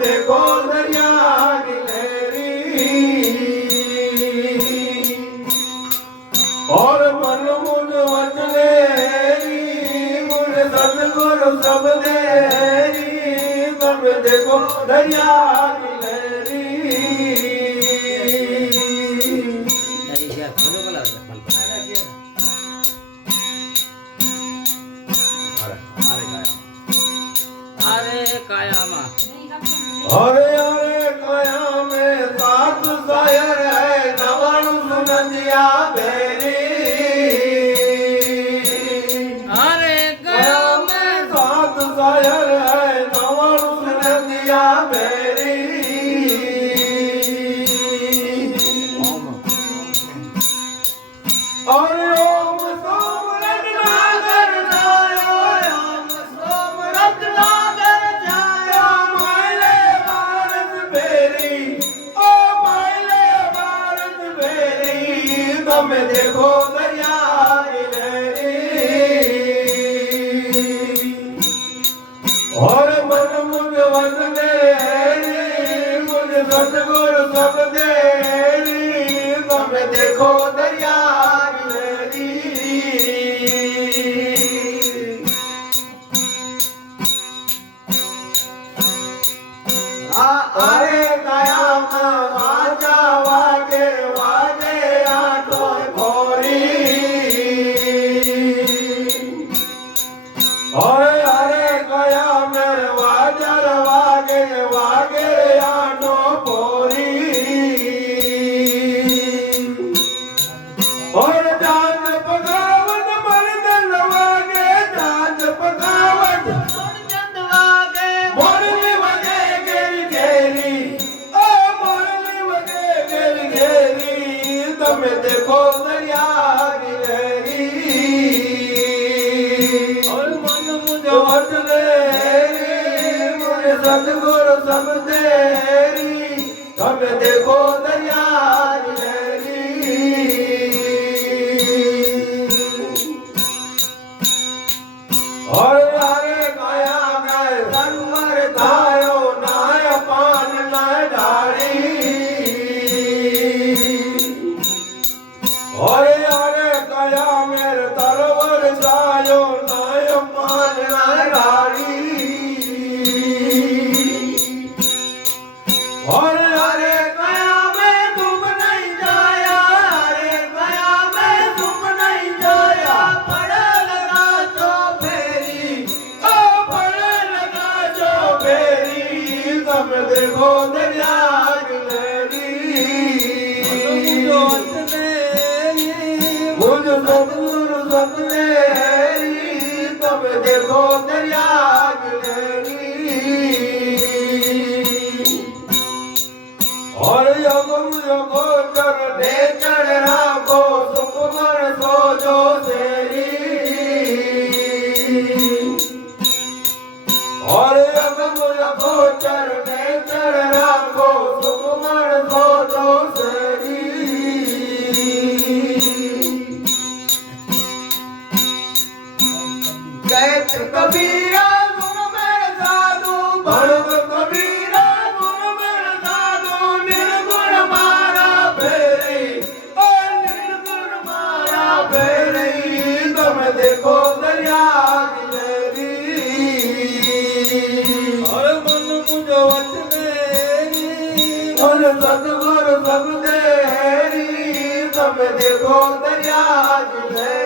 देखो दरिया की लहरी और मन मुझ वचनेरी मुझ सतगुरु सब देरी तब देखो दरिया की लहरी अरे अरे काया में सात शायर है नवन सुनंदिया बेरी अरे काया में सात शायर है नवन सुनंदिया बेरी अरे ओम सोम रत्नाकर जायो ओम सोम रत्नाकर जायो मायले भारत बेरी ओ मायले भारत बेरी तुम देखो दरिया की लहरी और मन मुझ वंदने मुझ सतगुरु सब देरी तुम देखो दरिया अरे काया वाजा वागे वागे आटो भोरी अरे काया में वाजर वागे वागे आटो भोरी और जान पकावत मर्दन वागे जान पकावत देखो दरिया की लहरी और मन मुझे वचनेरी मुझे सतगुरु सब देरी तब देखो दरिया की लहरी और आगे काया में संवर थायो नाय पान नाय डारी अरे अरे काया मेरे तरवर जायो नाय मान नाय गाड़ी अरे काया में तुम नहीं जाया अरे काया में तुम नहीं जाया पड़े लगा जो फेरी ओ पड़े लगा जो फेरी तब देखो दरिया की लहरी मुझ सतगुरु सब देरी तब देखो दरिया की लहरी और योगम योगो चर दे चढ़ राखो सुकुमार सो जो सेरी और योगम योगो चर दे चढ़ राखो सुकुमार सो जो सेरी कबीरा गुण मेरे साधु भड़क कबीरा गुण मेरे साधु निर्गुण मारा फेरी ओ निर्गुण मारा फेरी तुम देखो दरिया की लहरी और मन मुझ वचनेरी मुझ सतगुरु सब देरी तुम देखो दरिया की लहरी